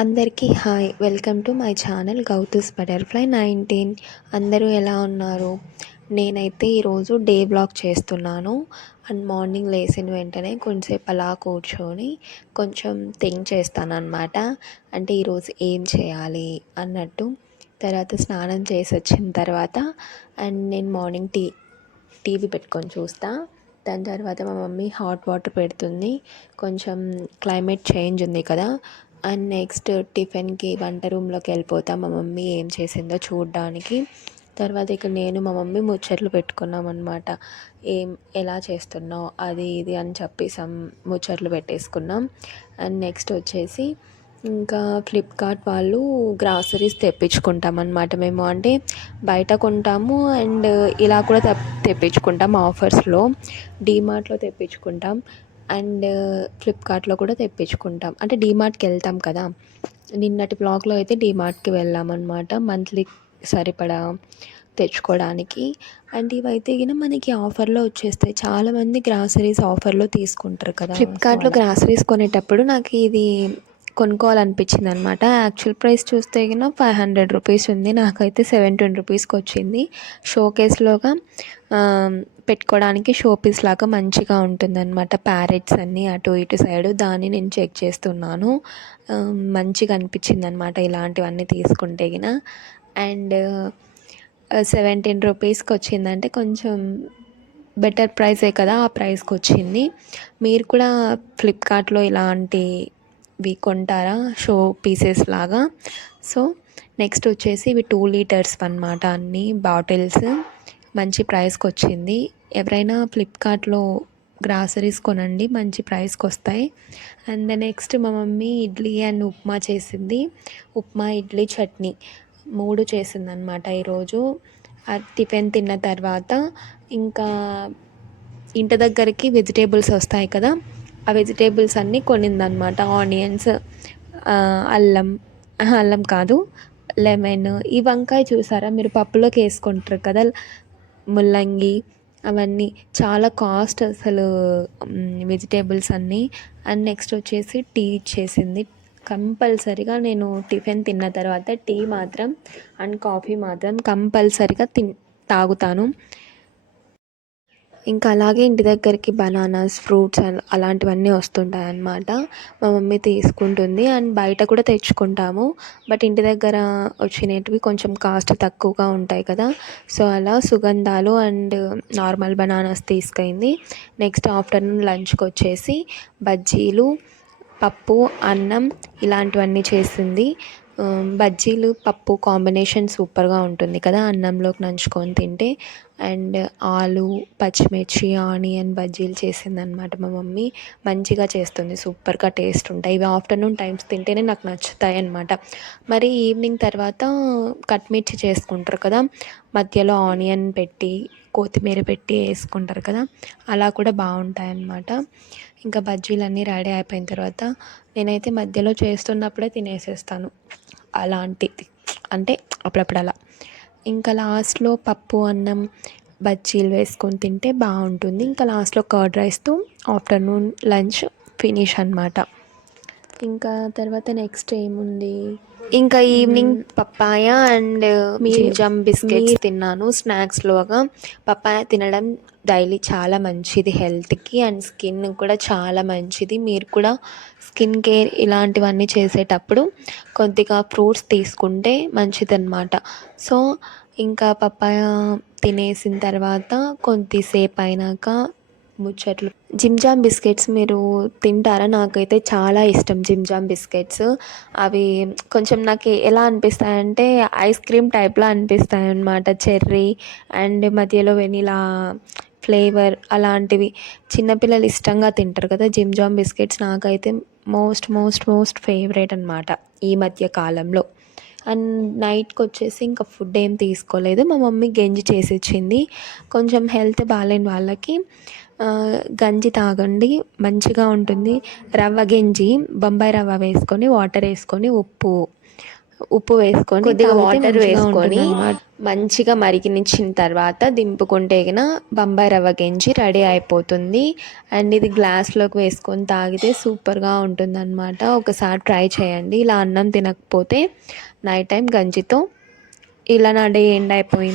అందరికీ hi. Welcome to my channel Gauthu's butterfly 19. అందరూ ఎలా ఉన్నారు? నేనైతే ఈరోజు డే వ్లాగ్ చేస్తున్నాను. అండ్ మార్నింగ్ లేచిన వెంటనే కొంచెంసేపు అలా కూర్చొని కొంచెం థింక్ చేస్తానన్నమాట. అంటే ఈరోజు ఏం చేయాలి అన్నట్టు. తర్వాత స్నానం చేసి వచ్చిన తర్వాత అండ్ నేను మార్నింగ్ టీవీ పెట్టుకొని చూస్తా. దాని తర్వాత మా మమ్మీ హాట్ వాటర్ పెడుతుంది. కొంచెం క్లైమేట్ చేంజ్ ఉంది కదా. అండ్ నెక్స్ట్ టిఫిన్కి వంట రూమ్లోకి వెళ్ళిపోతాం మా మమ్మీ ఏం చేసిందో చూడడానికి. తర్వాత ఇక నేను మా మమ్మీ ముచ్చట్లు పెట్టుకున్నాం అనమాట. ఎలా చేస్తున్నావు అది ఇది అని చెప్పి ముచ్చట్లు పెట్టేసుకున్నాం. అండ్ నెక్స్ట్ వచ్చేసి ఇంకా ఫ్లిప్కార్ట్ వాళ్ళు గ్రాసరీస్ తెప్పించుకుంటాం అనమాట మేము. అంటే బయట కొంటాము అండ్ ఇలా కూడా తెప్పించుకుంటాం ఆఫర్స్లో. డీమార్ట్లో తెప్పించుకుంటాం అండ్ ఫ్లిప్కార్ట్లో కూడా తెప్పించుకుంటాం. అంటే డీమార్ట్కి వెళ్తాం కదా. నిన్నటి బ్లాగ్లో అయితే డీమార్ట్కి వెళ్ళామన్నమాట మంత్లీ సరిపడా తెచ్చుకోవడానికి. అండ్ ఇవైతే గిన మనకి ఆఫర్లో వచ్చేస్తాయి. చాలామంది గ్రాసరీస్ ఆఫర్లో తీసుకుంటారు కదా. ఫ్లిప్కార్ట్లో గ్రాసరీస్ కొనేటప్పుడు నాకు ఇది కొనుక్కోవాలనిపించింది అనమాట. యాక్చువల్ ప్రైస్ చూస్తే గిన 500 రూపీస్ ఉంది. నాకైతే 720 రూపీస్కి వచ్చింది. షోకేస్లోగా పెట్టుకోవడానికి షో పీస్ లాగా మంచిగా ఉంటుందన్నమాట. ప్యారెట్స్ అన్నీ అటు ఇటు సైడ్ దాన్ని నేను చెక్ చేస్తున్నాను. మంచిగా అనిపించింది అనమాట ఇలాంటివన్నీ తీసుకుంటే గిన. అండ్ 17 రూపీస్కి వచ్చిందంటే కొంచెం బెటర్ ప్రైసే కదా, ఆ ప్రైస్కి వచ్చింది. మీరు కూడా ఫ్లిప్కార్ట్లో ఇలాంటివి కొంటారా షో పీసెస్ లాగా? సో నెక్స్ట్ వచ్చేసి ఇవి 2 లీటర్స్ అన్నమాట. అన్ని బాటిల్స్ మంచి ప్రైస్కి వచ్చింది. ఎవరైనా ఫ్లిప్కార్ట్లో గ్రాసరీస్ కొనండి, మంచి ప్రైస్కి వస్తాయి. అండ్ నెక్స్ట్ మా మమ్మీ ఇడ్లీ అండ్ ఉప్మా చేసింది. ఉప్మా, ఇడ్లీ, చట్నీ 3 చేసిందనమాట ఈరోజు. టిఫిన్ తిన్న తర్వాత ఇంకా ఇంటి దగ్గరికి వెజిటేబుల్స్ వస్తాయి కదా, ఆ వెజిటేబుల్స్ అన్నీ కొనిందనమాట. ఆనియన్స్, అల్లం కాదు, లెమన్. ఈ వంకాయ చూసారా మీరు, పప్పులోకి వేసుకుంటారు కదా, ముల్లంగి, అవన్నీ చాలా కాస్ట్ అసలు వెజిటేబుల్స్ అన్నీ. అండ్ నెక్స్ట్ వచ్చేసి టీ ఇచ్చేసింది. కంపల్సరిగా నేను టిఫిన్ తిన్న తర్వాత టీ మాత్రం అండ్ కాఫీ మాత్రం కంపల్సరిగా తాగుతాను. ఇంకా అలాగే ఇంటి దగ్గరికి బనానాస్, ఫ్రూట్స్ అలాంటివన్నీ వస్తుంటాయి అన్నమాట. మా మమ్మీ తీసుకుంటుంది. అండ్ బయట కూడా తెచ్చుకుంటాము. బట్ ఇంటి దగ్గర వచ్చినవి కొంచెం కాస్ట్ తక్కువగా ఉంటాయి కదా. సో అలా సుగంధాలు అండ్ నార్మల్ బనానాస్ తీసుకుంది. నెక్స్ట్ ఆఫ్టర్నూన్ లంచ్కి వచ్చేసి బజ్జీలు, పప్పు, అన్నం ఇలాంటివన్నీ చేసింది. బజ్జీలు, పప్పు కాంబినేషన్ సూపర్గా ఉంటుంది కదా అన్నంలోకి నంచుకొని తింటే. అండ్ ఆలు, పచ్చిమిర్చి, ఆనియన్ బజ్జీలు చేసిందనమాట మా మమ్మీ. మంచిగా చేస్తుంది, సూపర్గా టేస్ట్ ఉంటాయి. ఇవి ఆఫ్టర్నూన్ టైమ్స్ తింటేనే నాకు నచ్చుతాయి అన్నమాట. మరి ఈవినింగ్ తర్వాత కట్మిర్చి చేసుకుంటారు కదా, మధ్యలో ఆనియన్ పెట్టి కొత్తిమీర పెట్టి వేసుకుంటారు కదా, అలా కూడా బాగుంటాయి అన్నమాట. ఇంకా బజ్జీలన్నీ రెడీ అయిపోయిన తర్వాత నేనైతే మధ్యలో చేస్తున్నప్పుడే తినేసేస్తాను. అలాంటిది అంటే అప్పుడప్పుడు అలా. ఇంకా లాస్ట్లో పప్పు, అన్నం, బజ్జీలు వేసుకొని తింటే బాగుంటుంది. ఇంకా లాస్ట్లో కర్డ్ రైస్తో ఆఫ్టర్నూన్ లంచ్ ఫినిష్ అన్నమాట. ఇంకా తర్వాత నెక్స్ట్ ఏముంది, ఇంకా ఈవినింగ్ పప్పాయ అండ్ జింజమ్ బిస్కెట్స్ తిన్నాను స్నాక్స్లోగా. పప్పాయ తినడం డైలీ చాలా మంచిది హెల్త్కి అండ్ స్కిన్ కూడా చాలా మంచిది. మీరు కూడా స్కిన్ కేర్ ఇలాంటివన్నీ చేసేటప్పుడు కొద్దిగా ఫ్రూట్స్ తీసుకుంటే మంచిదన్నమాట. సో ఇంకా పప్పాయ తినేసిన తర్వాత కొద్దిసేపు అయినాక ముచ్చట్లు. జిమ్జామ్ బిస్కెట్స్ మీరు తింటారా? నాకైతే చాలా ఇష్టం జిమ్జామ్ బిస్కెట్స్. అవి కొంచెం నాకు ఎలా అనిపిస్తాయంటే ఐస్ క్రీమ్ టైప్లో అనిపిస్తాయి అన్నమాట. చెర్రీ అండ్ మధ్యలో వెనిలా ఫ్లేవర్ అలాంటివి చిన్నపిల్లలు ఇష్టంగా తింటారు కదా జిమ్జామ్ బిస్కెట్స్. నాకైతే మోస్ట్ మోస్ట్ మోస్ట్ ఫేవరెట్ అనమాట ఈ మధ్య కాలంలో. అండ్ నైట్కి వచ్చేసి ఇంకా ఫుడ్ ఏం తీసుకోలేదు. మా మమ్మీ గంజి చేసి ఇచ్చింది. కొంచెం హెల్త్ బాగాలేని వాళ్ళకి గంజి తాగండి, మంచిగా ఉంటుంది. రవ్వ గంజి, బొంబాయి రవ్వ వేసుకొని వాటర్ వేసుకొని ఉప్పు ఉప్పు వేసుకొని కొద్దిగా తాగితే వాటర్ మంచిగా వేసుకొని ఉంటుందన్నమాట. మంచిగా మరిగినిచ్చిన తర్వాత దింపుకుంటే గిన బొంబాయి రవ్వ గంజి రెడీ అయిపోతుంది. అండ్ ఇది గ్లాస్లోకి వేసుకొని తాగితే సూపర్గా ఉంటుందన్నమాట. ఒకసారి ట్రై చేయండి. ఇలా అన్నం తినకపోతే నైట్ టైం గంజితో ఇలా నా డే ఎండ్ అయిపోయింది.